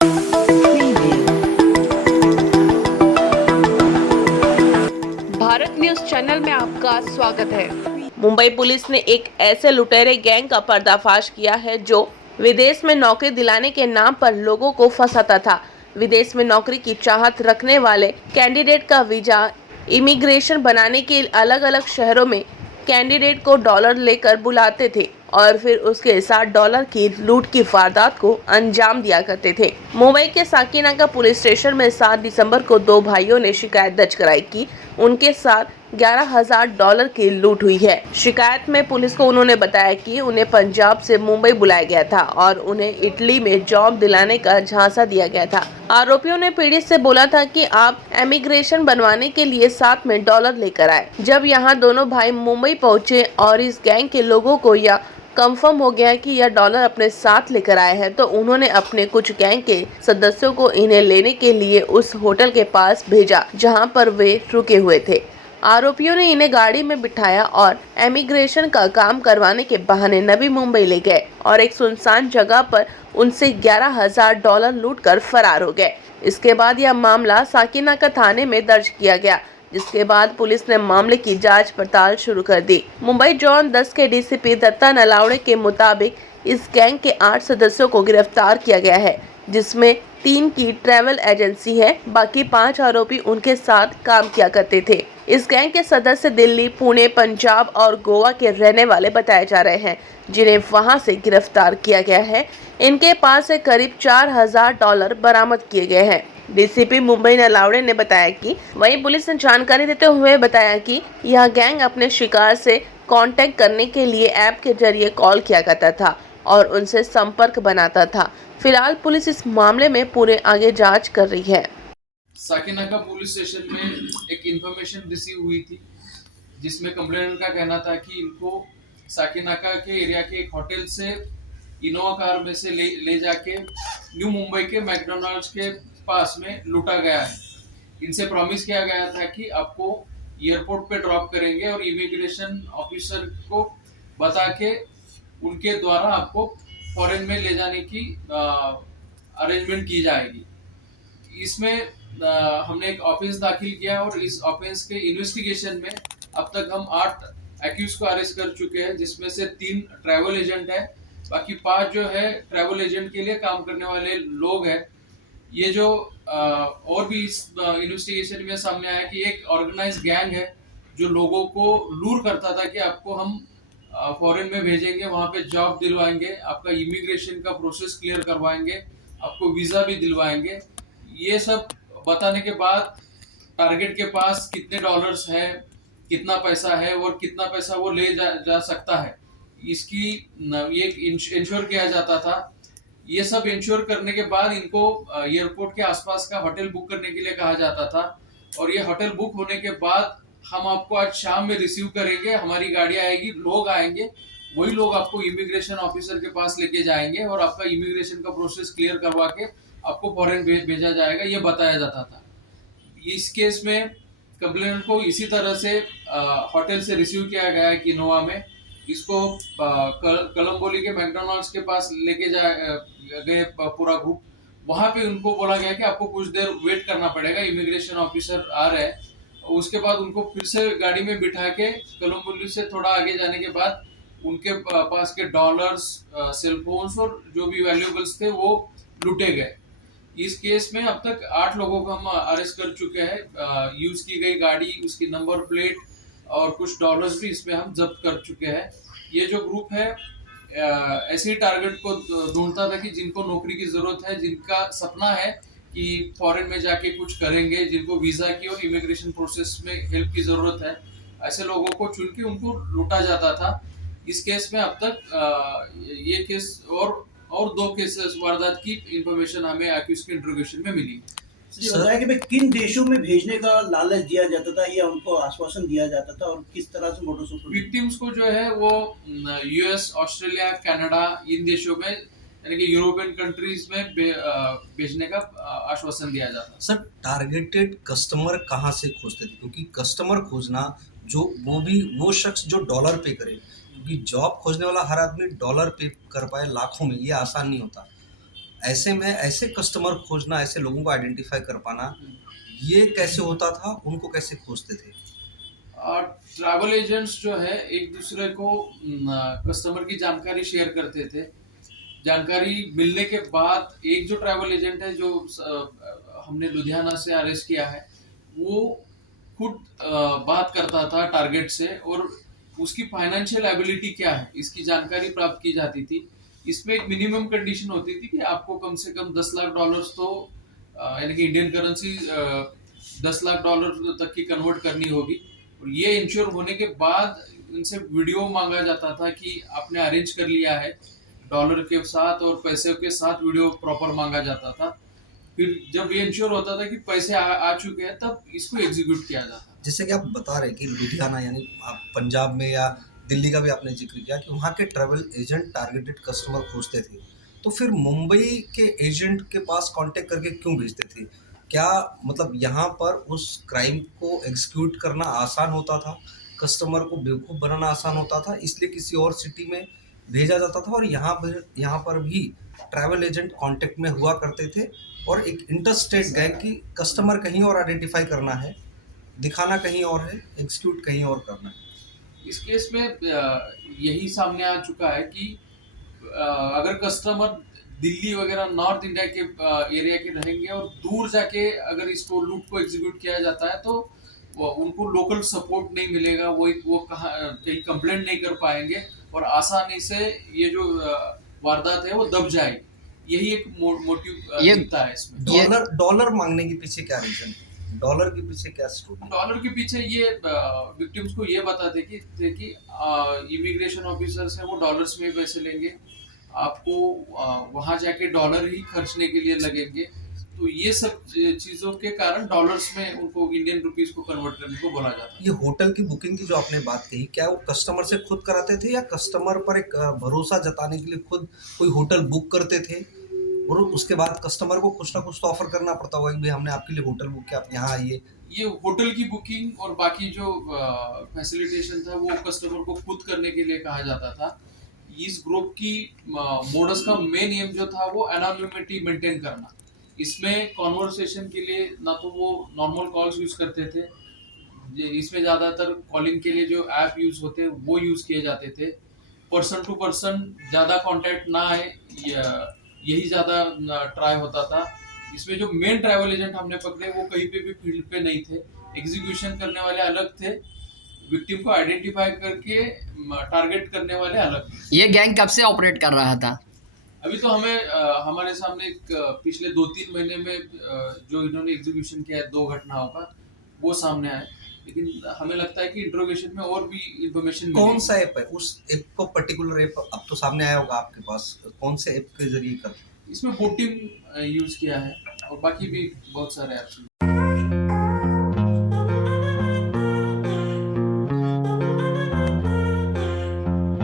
Bharat news channel में आपका स्वागत है। मुंबई पुलिस ने एक ऐसे लुटेरे गैंग का पर्दाफाश किया है जो विदेश में नौकरी दिलाने के नाम पर लोगों को फंसाता था। विदेश में नौकरी की चाहत रखने वाले कैंडिडेट का वीजा इमिग्रेशन बनाने के अलग अलग शहरों में कैंडिडेट को डॉलर लेकर बुलाते थे और फिर उसके साथ डॉलर की लूट की वारदात को अंजाम दिया करते थे। मुंबई के साकीनाका पुलिस स्टेशन में 7 दिसंबर को दो भाइयों ने शिकायत दर्ज कराई कि उनके साथ $11,000 की लूट हुई है। शिकायत में पुलिस को उन्होंने बताया कि उन्हें पंजाब से मुंबई बुलाया गया था और उन्हें इटली में जॉब दिलाने का झांसा दिया गया था। आरोपियों ने पीड़ित से बोला था कि आप इमिग्रेशन बनवाने के लिए साथ में डॉलर लेकर आए। जब यहाँ दोनों भाई मुंबई पहुँचे और इस गैंग के लोगों को यह कंफर्म हो गया कि यह डॉलर अपने साथ लेकर आए हैं, तो उन्होंने अपने कुछ गैंग के सदस्यों को इन्हें लेने के लिए उस होटल के पास भेजा जहां पर वे रुके हुए थे। आरोपियों ने इन्हें गाड़ी में बिठाया और इमिग्रेशन का काम करवाने के बहाने नवी मुंबई ले गए और एक सुनसान जगह पर उनसे $11,000 लूटकर फरार हो गए। इसके बाद यह मामला साकीनाका थाने में दर्ज किया गया, जिसके बाद पुलिस ने मामले की जांच पड़ताल शुरू कर दी। मुंबई जोन 10 के डीसीपी दत्ता नलावड़े के मुताबिक इस गैंग के 8 सदस्यों को गिरफ्तार किया गया है, जिसमें 3 की ट्रैवल एजेंसी है। बाकी 5 आरोपी उनके साथ काम किया करते थे। इस गैंग के सदस्य दिल्ली, पुणे, पंजाब और गोवा के रहने वाले बताए जा रहे हैं, जिन्हें वहां से गिरफ्तार किया गया है। इनके पास से करीब $4,000 बरामद किए गए हैं। डीसीपी मुंबई नलावड़े ने बताया कि वहीं पुलिस ने जानकारी देते हुए बताया कि यह गैंग अपने शिकार से कांटेक्ट करने के लिए ऐप के जरिए कॉल किया करता था और उनसे संपर्क बनाता था। फिलहाल पुलिस इस मामले में पूरे आगे जांच कर रही है। साकीनाका पुलिस स्टेशन में एक इंफॉर्मेशन रिसीव हुई थी, जिसमें कंप्लेनेंट का कहना था कि इनको साकीनाका के एरिया के एक होटल से इनोवा कार में से ले जाके न्यू मुंबई के मैकडोनल्ड्स के पास में लूटा गया है। इनसे प्रॉमिस किया गया था कि आपको एयरपोर्ट पे ड्रॉप करेंगे और इमिग्रेशन ऑफिसर को बता के उनके द्वारा आपको फॉरेन में ले जाने की अरेंजमेंट की जाएगी। इसमें हमने एक ऑफेंस दाखिल किया और इस ऑफेंस के इन्वेस्टिगेशन में अब तक हम 8 एक्यूज को अरेस्ट कर चुके हैं, जिसमें से 3 ट्रैवल एजेंट है, बाकी 5 जो है ट्रैवल एजेंट के लिए काम करने वाले लोग हैं। ये जो और भी इस इन्वेस्टिगेशन में सामने आया कि एक ऑर्गेनाइज गैंग है जो लोगों को लूर करता था कि आपको हम फॉरेन में भेजेंगे, वहां पे जॉब दिलवाएंगे, आपका इमिग्रेशन का प्रोसेस क्लियर करवाएंगे, आपको वीजा भी दिलवाएंगे। ये सब बताने के बाद टारगेट के पास कितने डॉलर्स है, कितना पैसा है और कितना पैसा वो ले जा सकता है, इसकी ये इंश्योर किया जाता था। ये सब इंश्योर करने के बाद इनको एयरपोर्ट के आसपास का होटल बुक करने के लिए कहा जाता था और ये होटल बुक होने के बाद हम आपको आज शाम में रिसीव करेंगे, हमारी गाड़ी आएगी, लोग आएंगे, वही लोग आपको इमिग्रेशन ऑफिसर के पास लेके जाएंगे और आपका इमिग्रेशन का प्रोसेस क्लियर करवा के आपको फॉरेन भेजा जाएगा, ये बताया जाता था। इस केस में कंप्लेनेंट को इसी तरह से होटल से रिसीव किया गया है कि इनोवा में इसको कलम्बोली के मैकडोनल्ड्स के पास लेके गए पूरा ग्रुप। वहां पे उनको बोला गया कि आपको कुछ देर वेट करना पड़ेगा, इमिग्रेशन ऑफिसर आ रहे हैं। उसके बाद उनको फिर से गाड़ी में बिठा के कलम्बोली से थोड़ा आगे जाने के बाद उनके पास के डॉलर्स, सेलफोन्स और जो भी वैल्यूएबल्स थे वो लूटे गए। इस केस में अब तक 8 लोगों को हम अरेस्ट कर चुके हैं। यूज की गई गाड़ी, उसकी नंबर प्लेट और कुछ डॉलर्स भी इसमें हम जब्त कर चुके हैं। ये जो ग्रुप है ऐसे ही टारगेट को ढूंढता था कि जिनको नौकरी की जरूरत है, जिनका सपना है कि फॉरेन में जाके कुछ करेंगे, जिनको वीजा की और इमिग्रेशन प्रोसेस में हेल्प की जरूरत है, ऐसे लोगों को चुन के उनको लूटा जाता था। इस केस में अब तक ये केस और 2 केसेस वारदात की इंफॉर्मेशन हमें एक्यूज के इंट्रोगेशन में मिली। जी बताया कि भाई किन देशों में भेजने का लालच दिया जाता था या उनको आश्वासन दिया जाता था और किस तरह से मोटो ऑपरेंडी? विक्टिम्स को जो है वो यूएस, ऑस्ट्रेलिया, कनाडा, इन देशों में यानी कि यूरोपियन कंट्रीज में भेजने का आश्वासन दिया जाता है। सर, टारगेटेड कस्टमर कहाँ से खोजते थे? क्योंकि कस्टमर खोजना जो वो शख्स जो डॉलर पे करे, क्योंकि जॉब खोजने वाला हर आदमी डॉलर पे कर पाए लाखों में, ये आसान नहीं होता। ऐसे में ऐसे कस्टमर खोजना, ऐसे लोगों को आइडेंटिफाई कर पाना, ये कैसे होता था? उनको कैसे खोजते थे? और ट्रैवल एजेंट्स जो है एक दूसरे को कस्टमर की जानकारी शेयर करते थे। जानकारी मिलने के बाद एक जो ट्रैवल एजेंट है जो हमने लुधियाना से अरेस्ट किया है, वो खुद बात करता था टारगेट से और उसकी फाइनेंशियल एबिलिटी क्या है इसकी जानकारी प्राप्त की जाती थी। इसमें एक मिनिमम कंडीशन होती थी कि आपको कम से कम $10 लाख तो यानी कि इंडियन करेंसी $10 लाख तक की कन्वर्ट करनी होगी। और ये इंश्योर होने के बाद इनसे वीडियो मांगा जाता था कि आपने अरेंज कर लिया है, डॉलर के साथ और पैसे के साथ वीडियो प्रॉपर मांगा जाता था। फिर जब ये इंश्योर होता था कि पैसे आ चुके हैं तब इसको एग्जीक्यूट किया जाता। जैसे कि आप बता रहे हैं कि लुधियाना यानी आप पंजाब में या दिल्ली का भी आपने जिक्र किया कि वहाँ के ट्रैवल एजेंट टारगेटेड कस्टमर खोजते थे, तो फिर मुंबई के एजेंट के पास कांटेक्ट करके क्यों भेजते थे? क्या मतलब यहाँ पर उस क्राइम को एग्जीक्यूट करना आसान होता था, कस्टमर को बेवकूफ़ बनाना आसान होता था, इसलिए किसी और सिटी में भेजा जाता था और यहाँ पर भी ट्रैवल एजेंट कांटेक्ट में हुआ करते थे और एक इंटरस्टेट गैंग की कस्टमर कहीं और आइडेंटिफाई करना है, दिखाना कहीं और है, एग्जीक्यूट कहीं और करना है। इस केस में यही सामने आ चुका है कि अगर कस्टमर दिल्ली वगैरह नॉर्थ इंडिया के एरिया के रहेंगे और दूर जाके अगर इसको लूट को एग्जीक्यूट किया जाता है तो उनको लोकल सपोर्ट नहीं मिलेगा, वो कहाँ कहीं कंप्लेंट नहीं कर पाएंगे और आसानी से ये जो वारदात है वो दब जाएगी। यही एक मोटिव ये- दिखता है इसमें। डॉलर मांगने के पीछे क्या रीजन है? डॉलर के पीछे क्या स्टोरी? डॉलर के पीछे ये विक्टिम्स को ये बताते कि इमिग्रेशन ऑफिसर्स हैं वो डॉलर्स में पैसे लेंगे, आपको वहां जाके डॉलर ही खर्चने के लिए लगेंगे। तो ये सब चीजों के कारण डॉलर्स में उनको इंडियन रुपीस को कन्वर्ट करने को बोला जाता है। ये होटल की बुकिंग की जो आपने बात कही, क्या वो कस्टमर से खुद कराते थे या कस्टमर पर एक भरोसा जताने के लिए खुद कोई होटल बुक करते थे और उसके बाद कस्टमर को कुछ ना कुछ तो ऑफर करना पड़ता होगा कि भाई हमने आपके लिए होटल बुक किया, आप यहाँ आइए? ये होटल की बुकिंग और बाकी जो फैसिलिटेशन था वो कस्टमर को खुद करने के लिए कहा जाता था। इस ग्रुप की मोडस का मेन एम जो था वो एनोनिमिटी मेंटेन करना। इसमें कॉन्वर्सेशन के लिए ना तो वो नॉर्मल कॉल्स यूज करते थे, इसमें ज्यादातर कॉलिंग के लिए जो ऐप यूज होते हैं वो यूज किए जाते थे। पर्सन टू पर्सन ज्यादा कांटेक्ट ना आए, यही ज्यादा ट्राई होता था। इसमें जो मेन ट्रैवल एजेंट हमने पकड़े वो कहीं पे भी फील्ड पे नहीं थे, एग्जीक्यूशन करने वाले अलग थे, विक्टिम को आइडेंटिफाई करके टारगेट करने वाले अलग थे। ये गैंग कब से ऑपरेट कर रहा था? अभी तो हमें हमारे सामने एक पिछले 2-3 महीने में जो इन्होंने एग्जीक्यूशन किया है 2 घटनाओं का वो सामने आए, लेकिन हमें लगता है कि इंट्रोगेशन में और भी इंफॉर्मेशन कौन सा ऐप है? उस ऐप को पर्टिकुलर ऐप अब तो सामने आया होगा आपके पास, कौन से ऐप के जरिए करते? इसमें बोटिंग यूज किया है और बाकी भी बहुत सारे ऐप्स।